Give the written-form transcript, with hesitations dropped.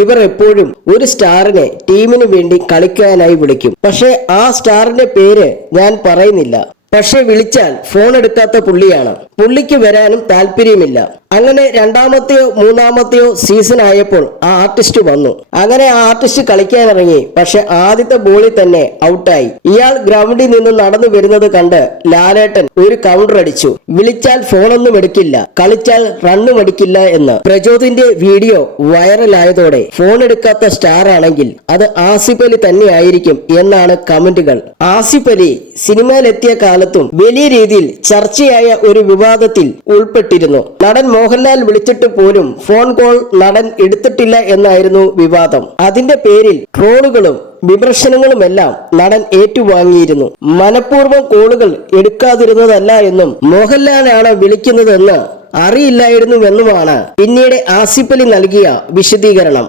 ഇവർ എപ്പോഴും ഒരു സ്റ്റാറിനെ ടീമിന് വേണ്ടി കളിക്കാനായി വിളിക്കും. പക്ഷെ ആ സ്റ്റാറിന്റെ പേര് ഞാൻ പറയുന്നില്ല. പക്ഷെ വിളിച്ചാൽ ഫോൺ എടുക്കാത്ത പുള്ളിയാണ്. പുള്ളിക്ക് വരാനും താല്പര്യമില്ല. അങ്ങനെ രണ്ടാമത്തെയോ മൂന്നാമത്തെയോ സീസൺ ആയപ്പോൾ ആ ആർട്ടിസ്റ്റ് വന്നു. അങ്ങനെ ആ ആർട്ടിസ്റ്റ് കളിക്കാനിറങ്ങി. പക്ഷെ ആദ്യത്തെ ബോളിൽ തന്നെ ഔട്ടായി. ഇയാൾ ഗ്രൗണ്ടിൽ നിന്ന് നടന്നു വരുന്നത് കണ്ട് ലാലേട്ടൻ ഒരു കൗണ്ടർ അടിച്ചു. വിളിച്ചാൽ ഫോണൊന്നും എടുക്കില്ല, കളിച്ചാൽ റണ്ണും അടിക്കില്ല എന്ന്. പ്രചോദിന്റെ വീഡിയോ വൈറലായതോടെ ഫോൺ എടുക്കാത്ത സ്റ്റാർ ആണെങ്കിൽ അത് ആസിഫ് അലി തന്നെയായിരിക്കും എന്നാണ് കമന്റുകൾ. ആസിഫ് അലി സിനിമയിലെത്തിയ കാലത്തും വലിയ രീതിയിൽ ചർച്ചയായ ഒരു വിവാദത്തിൽ ഉൾപ്പെട്ടിരുന്നു. നടൻ മോഹൻലാൽ വിളിച്ചിട്ട് പോലും ഫോൺ കോൾ നടൻ എടുത്തിട്ടില്ല എന്നായിരുന്നു വിവാദം. അതിന്റെ പേരിൽ ട്രോളുകളും വിമർശനങ്ങളുമെല്ലാം നടൻ ഏറ്റുവാങ്ങിയിരുന്നു. മനഃപൂർവ്വം കോളുകൾ എടുക്കാതിരുന്നതല്ല എന്നും മോഹൻലാലാണ് വിളിക്കുന്നതെന്ന് അറിയില്ലായിരുന്നുവെന്നുമാണ് പിന്നീട് ആസിഫ് അലി നൽകിയ വിശദീകരണം.